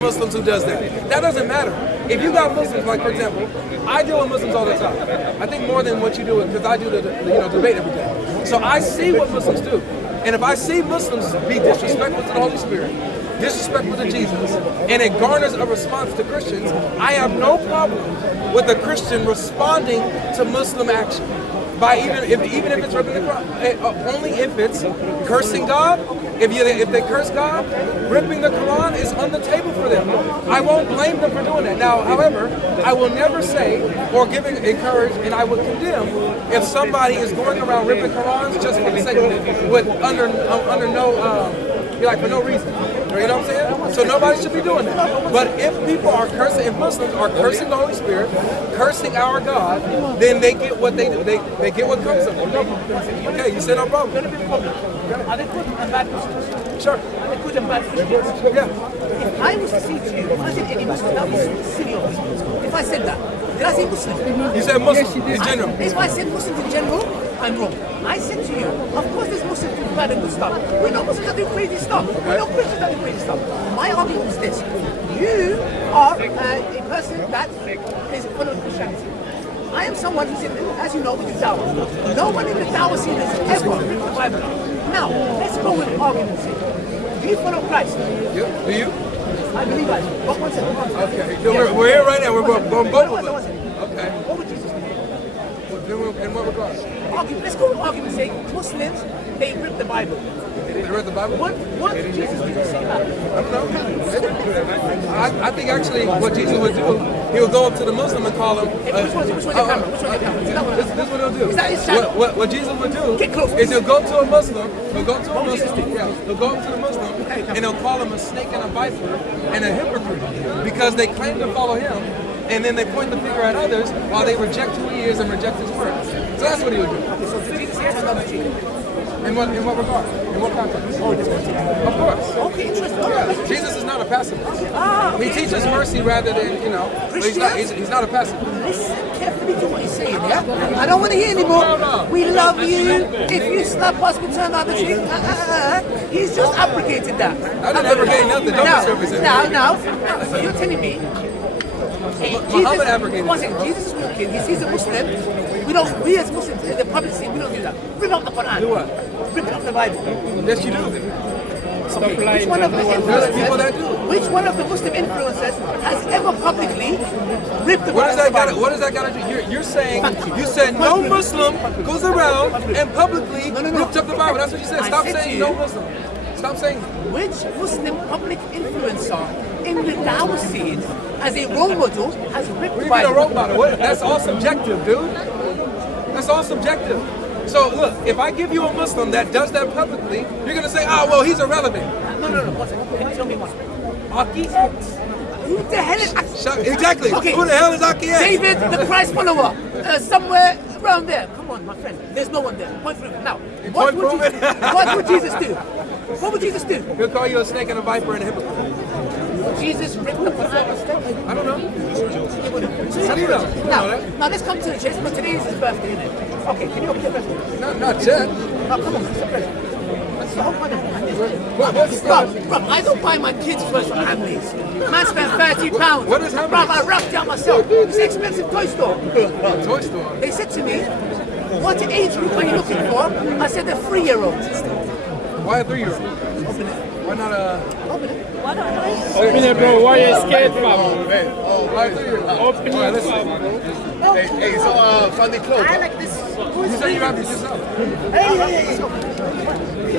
Muslims who does that. That doesn't matter. If you got Muslims, like for example, I deal with Muslims all the time. I think more than what you do, because I do the debate every day. So I see what Muslims do. And if I see Muslims be disrespectful to the Holy Spirit, disrespectful to Jesus, and it garners a response to Christians, I have no problem with a Christian responding to Muslim action. By even if it's ripping the Quran, only if it's cursing God. If they curse God, ripping the Quran is on the table for them. I won't blame them for doing that. Now, however, I will never say or encourage, and I would condemn if somebody is going around ripping Qurans just for the sake of it, with under no for no reason. You know what I'm saying? So nobody should be doing that. But if people are cursing, if Muslims are cursing the Holy Spirit, cursing our God, then they get what they get what comes of it. Okay, you said no problem. Are they good and bad Muslims? Sure. Are they good and bad Christians? Yeah. If I was to say to you, if I said any Muslim, that was silly of me. If I said that, did I say Muslim? You said Muslim in general. If I said Muslims in general, I'm wrong. I said to you, of course there's Muslims doing bad and good stuff. We're not Muslims that do crazy stuff. We're not Christians that do crazy stuff. My argument is this. You are a person that is full of Christianity. I am someone who's in, as you know, with the Dawah. No one in the Dawah scene has ever read the Bible. Now, let's go with argument's sake. Do you follow Christ? Yeah. Do you? I believe I do. But one second. Okay. So we're here right now. We're going both of us. Okay. What would Jesus do? In what regard? Let's go with argument's sake. Muslims, they rip the Bible. They read the Bible? What did Jesus do to say that? I don't know. I think actually what Jesus would do, he would go up to the Muslim and call him. Which one's your camera? Which one's your camera? Is that This is what he'll do. Is that his channel? What Jesus would do Get close, is he'll go to a Muslim, he'll go to the Muslim, and he'll call him a snake and a viper and a hypocrite because they claim to follow him, and then they point the finger at others while they reject who he is and reject his words. So that's what he would do. So did Jesus say another cheek? In what regard? In what context? Of course. Okay, interesting. Yeah. Jesus is not a pacifist. He teaches mercy rather than, but he's not a pacifist. Listen carefully to what he's saying, yeah? I don't want to hear anymore. We love you. If you slap us, we turn the other cheek. He's just abrogated that. I didn't abrogate nothing. Don't misrepresent me. Now, so you're telling me Muhammad abrogated. One second, Jesus is walking, he sees a Muslim. We as Muslims in the public scene, we don't do that. Rip up the Quran. Do what? Rip up the Bible. Yes, you do. Okay. Which one of the influencers? Which one of the Muslim influencers has ever publicly ripped the Bible? What does that got to do? You're saying you said no Muslim goes around and publicly ripped up the Bible. That's what you said. Stop saying no Muslim. Stop saying. Which Muslim public influencer in the Dawah scene as a role model has ripped the Bible? What do you mean a role model? That's all subjective, dude. That's all subjective. So look, if I give you a Muslim that does that publicly, you're gonna say, well, he's irrelevant. No. One second. Can you tell me one? Aki? Who the hell is Exactly. Okay. Who the hell is Aki? David, the Christ follower, somewhere around there. Come on, my friend. There's no one there. Point proof. Now, what would Jesus do? What would Jesus do? He'll call you a snake and a viper and a hypocrite. Jesus ripped the Quran. I don't know. How do you know? Now let's come to the chase, but today is his birthday, isn't it? Okay, can you open your present? Not yet. Oh, come on, it's a present. That's so wonderful. Bruv, I don't buy my kids first from Hamleys. Man spent £30. What is Hamleys? Bruv, I wrapped it out myself. It's an expensive toy store. Toy store? They said to me, what age group are you looking for? I said a 3-year-old. Why a 3-year-old? Open it. Why not a... Open it. Why not? Open it, bro. Why are you scared, fam? Why a 3-year-old? Open it, fam. Hey, so funny clothes. I like this. You said you wrapped it yourself. Hey.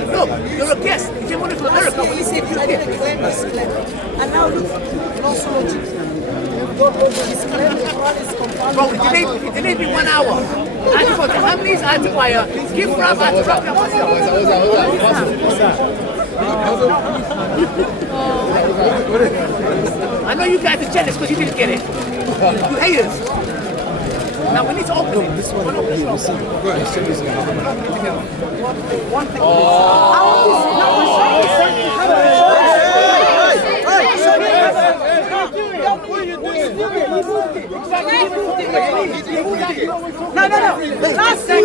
Look, you're a guest. You came over from America. What do you say if you're a guest? And now look, godlogic. Godlogic is clear, the Quran is confirmed. Bro, it delayed me 1 hour. I had to go to Hamleys, I had to buy a gift wrap, I had to wrap it up myself. I know you guys are jealous because you didn't get it. You haters. Now we need to open it. This one. One thing. No. Last year,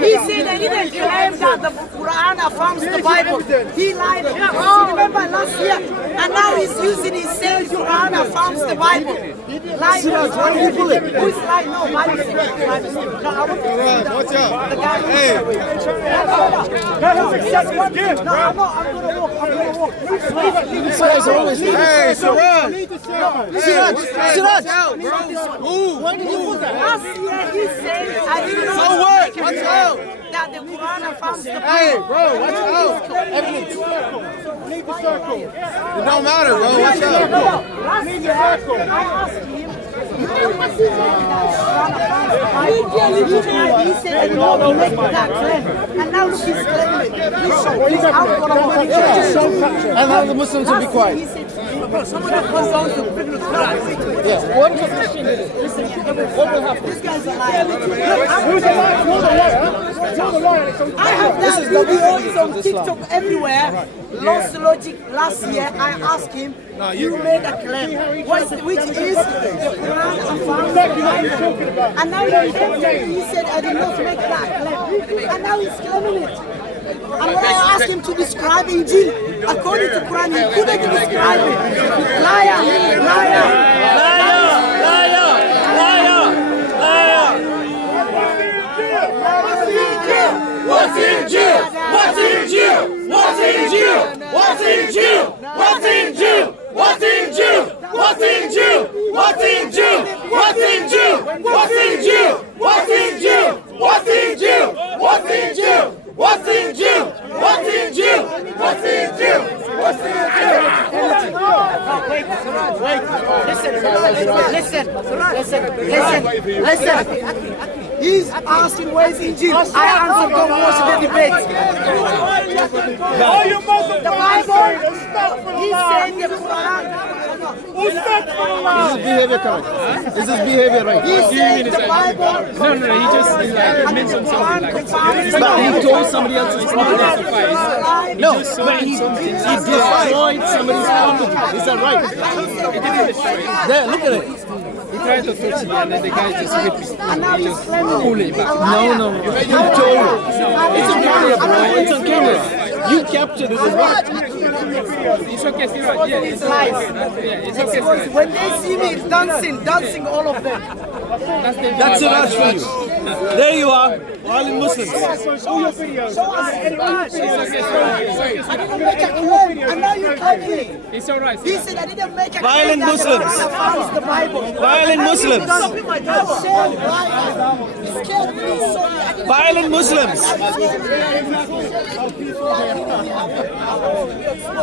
he said that he didn't claim that the Quran affirms the Bible. He lied. Oh, remember last year? And now he's using his same Quran affirms the Bible. Lying. Who's lying? No, Bible says. No, I want to Watch out. the guy. Hey. No, I'm gonna walk. Hey, Siraj. Siraj. Last year he said, I didn't know. So what? Watch out. That the Quran affirms the Bible. Hey, bro, watch out. It don't matter, bro. Watch out. Last year, I asked him, he said, no, make that claim. And now look, he's claiming it. He's out for a And now the Muslims will be quiet. He said, Someone that comes down to bring the Quran. Yeah. What will happen? this guy's a liar. Who's the liar? You're the liar. I have that videos on TikTok everywhere. Lost Logic last year, I asked him, you made a claim, which is the Quran affirms the Bible. And now he said, I did not make that claim. And now he's claiming it. And when I asked him to describe Injil, according to Quran, he couldn't describe it. Liar. What's in jail? What's in jail? What's in jail? What's in jail? What's in jail? What's in jail? What's in jail? What's in jail? What's in jail? What's in jail? What's in jail? What's in jail? What's in jail? What's in jail? What's in jail? What's in jail? What's in jail? Listen. He's asking where's Injil. I answered, don't watch the debate. The Bible, he said the Quran. Is his behavior correct? Is his behavior right? He said the Bible. No, he just mentioned something like But he told somebody else's property. No, but he destroyed somebody's property. Is that right? There, look at it. he tried to touch it and then the guy just whipped it. And now he's claiming Pull it back. No. You told it. It's on camera, bro. It's on camera. You captured it as well. It's okay, Siraj. Yeah, it's lies. Yeah, it's okay, Siraj. When they see me dancing all of them. That's a rush for you. There you are. All in Muslims. I didn't make a claim, and now you claim me. It's alright. He said I didn't make a claim. Violent that the Muslims. Quran affirms the Bible. Violent Muslims. Violent Muslims.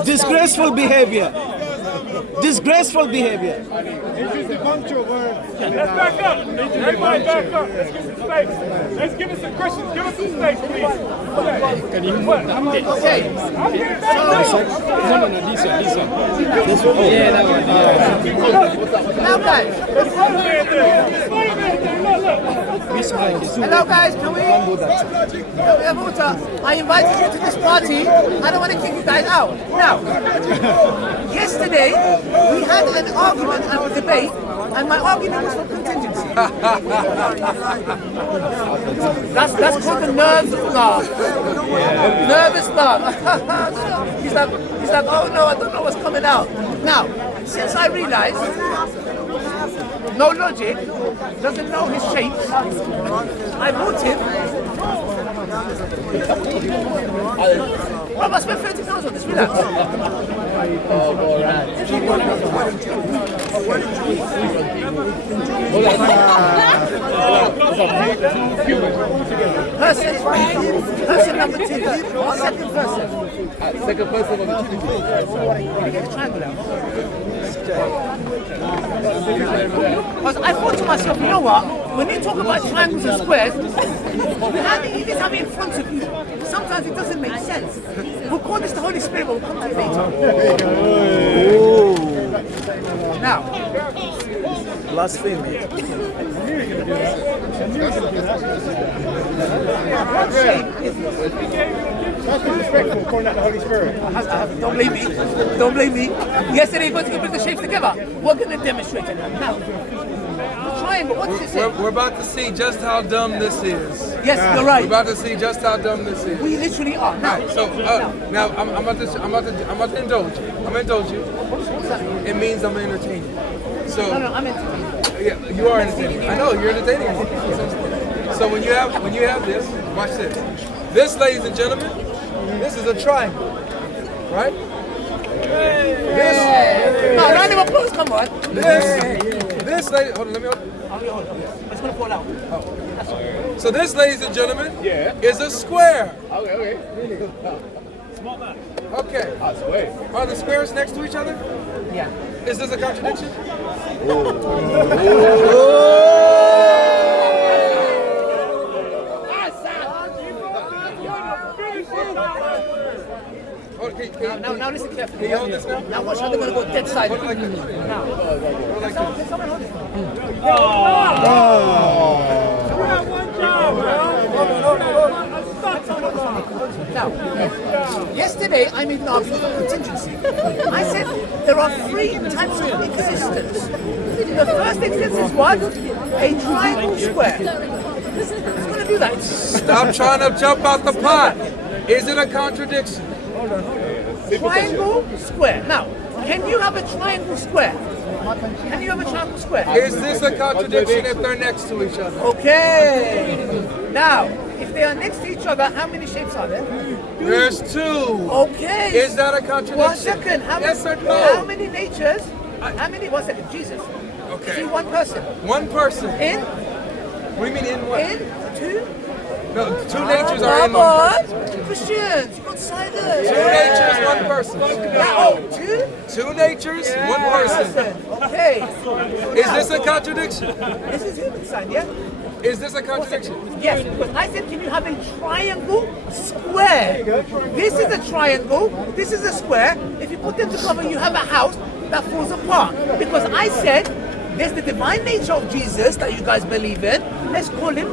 Disgraceful behavior. Disgraceful behavior. Let's back up. Everybody back up. Let's give some space. Let's give us some Christians. Give us some space, please. Can you move? Okay. No, this one. This one. Yeah, that one. Now, guys. Hello, guys. Can we? I invited you to this party. I don't want to kick you guys out. Now, yesterday we had an argument and a debate, and my argument was for contingency. That's called the nerves laugh. Nervous laugh. he's like, oh no, I don't know what's coming out. Now, since I realized no logic doesn't know his shapes, I bought him. Rob, I spent £30 on this, relax. Person number 2. Second person. Second person of the Triangle out. Because I thought to myself, you know what? When you talk about triangles and squares, you just have it in front of you. Sometimes it doesn't make sense. We'll call this the Holy Spirit, but we'll come to it later. Now, blasphemy. That's disrespectful, calling that the Holy Spirit. don't blame me. Yesterday, he was to put the shapes together. We're going to demonstrate it now. The triangle. What does it say? We're about to see just how dumb this is. Yes, you're right. We're about to see just how dumb this is. We literally are. Now, Right, so now I'm about to indulge you. I'm gonna indulge you. what's that mean? It means I'm gonna entertain you. So No, I'm entertaining. yeah, you are entertaining. I know you're entertaining. So when you have this, watch this. This, ladies and gentlemen, this is a triangle, right? This, No, round of applause, come on. this, lady. Hold on, let me. Hold on. It's gonna fall out. So this, ladies and gentlemen, is a square. Okay. Okay. That's way. Are the squares next to each other? Yeah. Is this a contradiction? Okay, Now listen carefully. can you hold this now? Now watch how they're gonna go dead side. Hold it like this. Now. Can someone hold it? Now, yesterday I made an argument for contingency. I said there are 3 types of existence. The first existence is what? A triangle square. It's going to do that. Stop trying to jump out the pot. Is it a contradiction? Triangle square. Now, can you have a triangle square? Can you have a triangle square? Is this a contradiction if they're next to each other? Okay. Now, if they are next to each other, how many shapes are there? There's 2. Okay. Is that a contradiction? 1 second. Yes or no? How many natures? How many? 1 second. Jesus. Okay. Is he one person? One person. In? What do you mean in what? In? 2? No, 2 natures are in one person. Christians, you got silence. 2 natures, 1 person. Oh, 2? 2 natures, 1 person. Okay. Is this a contradiction? This is human sign, yeah? Is this a contradiction? Yes, because I said, can you have a triangle square? This is a triangle, this is a square. If you put them together, you have a house that falls apart. Because I said, there's the divine nature of Jesus that you guys believe in. Let's call him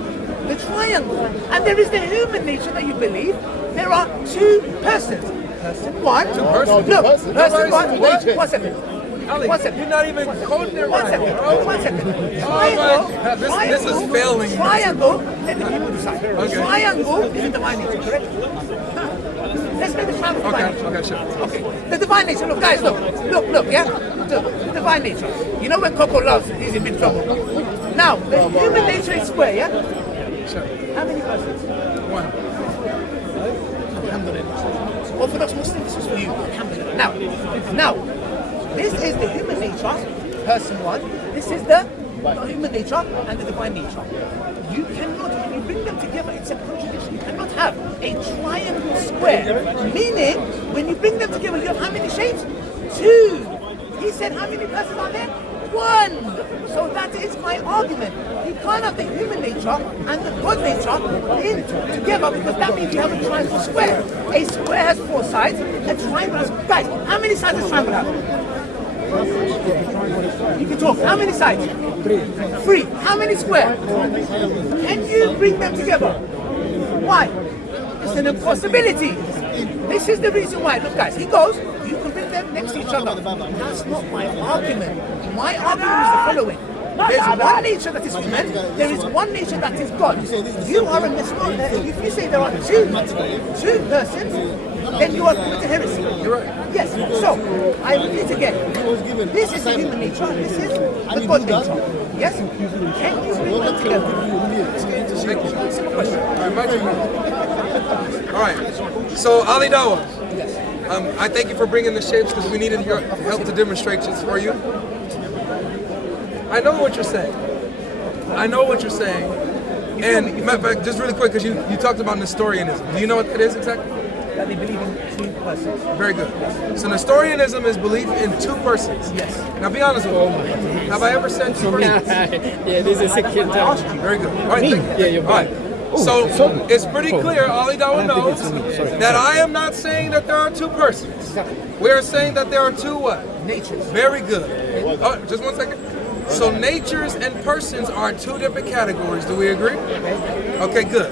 the triangle. And there is the human nature that you believe. There are 2 persons. Person 1. Look, person 1. One second. Ali, 1 second. you're not even quoting it One right, second. bro. 1 second. my God, this is failing. Triangle. Let the people decide. Okay. Triangle is the divine nature, correct? Let's make the triangle divine nature. Okay, sure. Okay. The divine nature. Look, guys, look, yeah. Look, the divine nature. You know when Coco loves, he's in big trouble. Now, the human nature is square, yeah. Sure. How many persons? 1. Alhamdulillah. Orthodox Muslims, this is for you. Alhamdulillah. Now, this is the human nature, person 1. This is the human nature and the divine nature. You cannot, when you bring them together, it's a contradiction. You cannot have a triangle square. Meaning, when you bring them together, you have how many shapes? 2. He said, how many persons are there? 1. So that is my argument. You can't have the human nature and the God nature together because that means you have a triangle square. A square has 4 sides, a triangle has... Guys, how many sides does triangle have? You can talk. How many sides? 3. How many square? Can you bring them together? Why? It's an impossibility. This is the reason why. Look, guys, he goes, you can bring them next to each other. That's not my argument. My argument is the following. There's one nature that is human, there is one nature that is God. You are a Muslim. If you say there are 2 persons, then you are committing heresy. You're right. Yes. So, I repeat again. This is the human nature, this is the God nature. Yes? Can you bring them together? Simple question. All right. So, Dawah. I thank you for bringing the shapes because we needed your help to demonstrate this for you. I know what you're saying. And matter of fact, just really quick, because you talked about Nestorianism. Do you know what that is exactly? That they believe in 2 persons. Very good. So Nestorianism is belief in 2 persons. Yes. Now be honest with me. Have I ever said 2 persons? Yeah, this is a second time. Very good. All right, Me? thank you. Yeah, you're All right. So it's pretty clear, Dawah knows, that I am not saying that there are 2 persons. We are saying that there are 2 what? Natures. Very good. Just 1 second. So natures and persons are 2 different categories. Do we agree? Okay, good.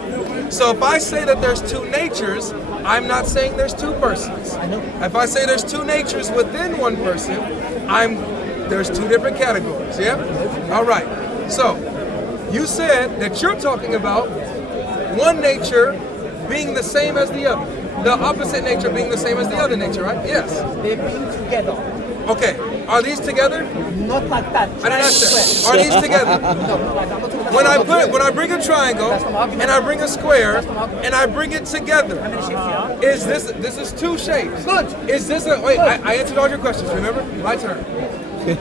So if I say that there's 2 natures, I'm not saying there's 2 persons. I know. If I say there's 2 natures within one person, there's 2 different categories. Yeah? All right. So, you said that you're talking about one nature being the same as the other. The opposite nature being the same as the other nature, right? Yes. They're being together. Okay. Are these together? Not like that. I didn't ask that. Are these together? When I bring a triangle and I bring a square and I bring it together, is this is two shapes? Good. Is this a wait? I answered all your questions. Remember, my turn.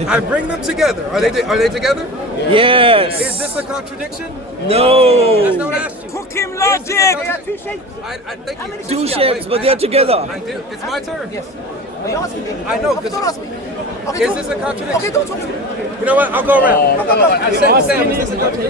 I bring them together. Are they together? Yes. Is this a contradiction? No. That's not asked you. Cook him logic! They are two shapes. I think you. Two shapes, but they're together. I do. It's my turn. Yes. Are you asking me? I know, Okay, 'cause- don't ask me. Okay, Is don't- this a contradiction? Okay, don't talk to me. You know what? I'll go around. Sam, is this a contradiction?